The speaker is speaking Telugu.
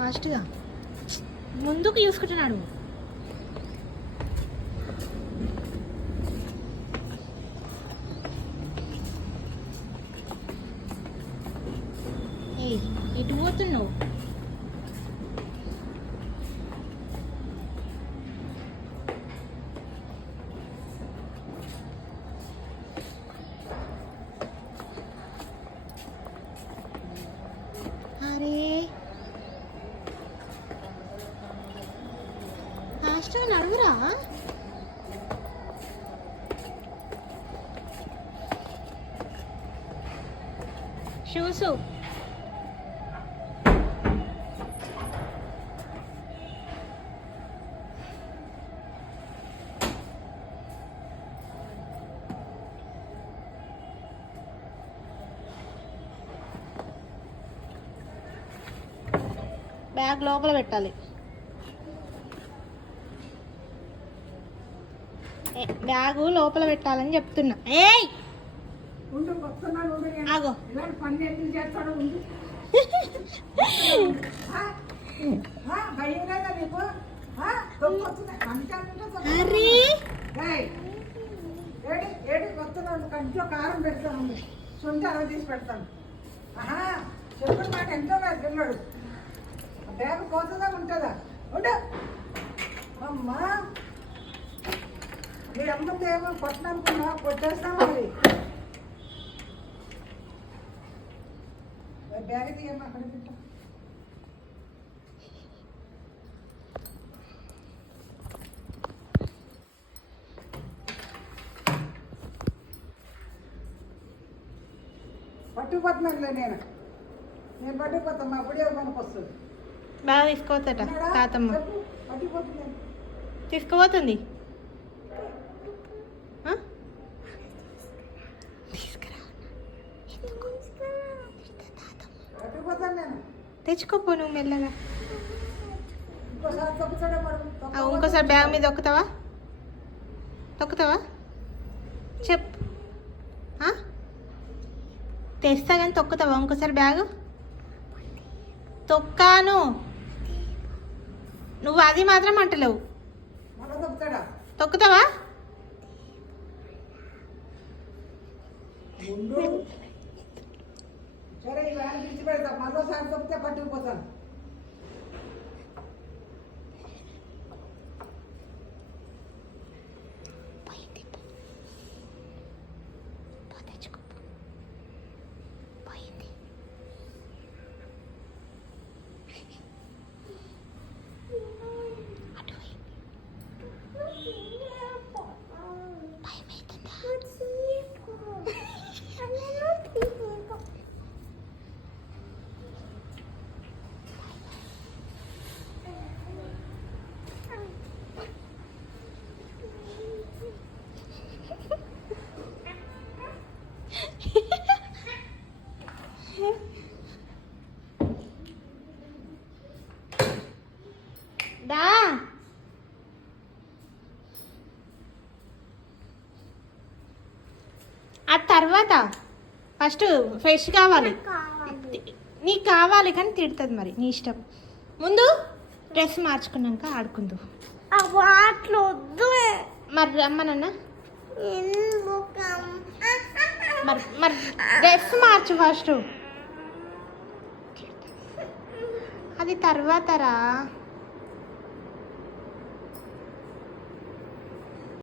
ఫాస్ట్గా ముందుకు చూసుకుంటున్నాడు. ఏ ఇటు పోతున్నావు? అరే ఫాస్ట్గా నడువురా. షూస్ బ్యాగ్ లోపల పెట్టాలి. బ్యాగు లోపల పెట్టాలని చెప్తున్నా. ఏయ్ ఆగో. కంట్లో కారం పెడతాను, సొంత అలా తీసి పెడతాను. చెప్పిన మాట ఎంతో పిల్లడు. బ్యాగ్ పోతుందా ఉంటుందా? ఉండు అమ్మా. మీ అమ్మతో ఏమో కొట్టనుకున్నా కొట్టేస్తాం. మరి బ్యాగ్ తీయమ్మా, అక్కడ తింటా. పట్టుకుపోతున్నానులే నేను పట్టుకుపోతాను. మా అప్పుడే మనకు వస్తుంది. బాగా తీసుకోవచ్చట తాతమ్మ. తీసుకుపోతుంది. తెచ్చుకోపో నువ్వు మెల్లగా. ఇంకోసారి బ్యాగ్ మీద తొక్కుతావా చెప్పు. తెస్తా కానీ తొక్కుతావా ఇంకోసారి బ్యాగు? తొక్కాను. నువ్వు అది మాత్రం అంటలేవు. తొక్కుతావా? సరే ఇచ్చి పెడతా. మరోసారి తొక్కితే పట్టుకుపోతాను. దా ఆ తర్వాత ఫస్ట్ ఫ్రెష్ కావాలి. నీకు కావాలి కానీ తిడుతుంది. మరి నీ ఇష్టం. ముందు డ్రెస్ మార్చుకున్నాక ఆడుకుందు. మరి రమ్మనన్నా. మరి డ్రెస్ మార్చు ఫస్ట్. అది తర్వాత రా.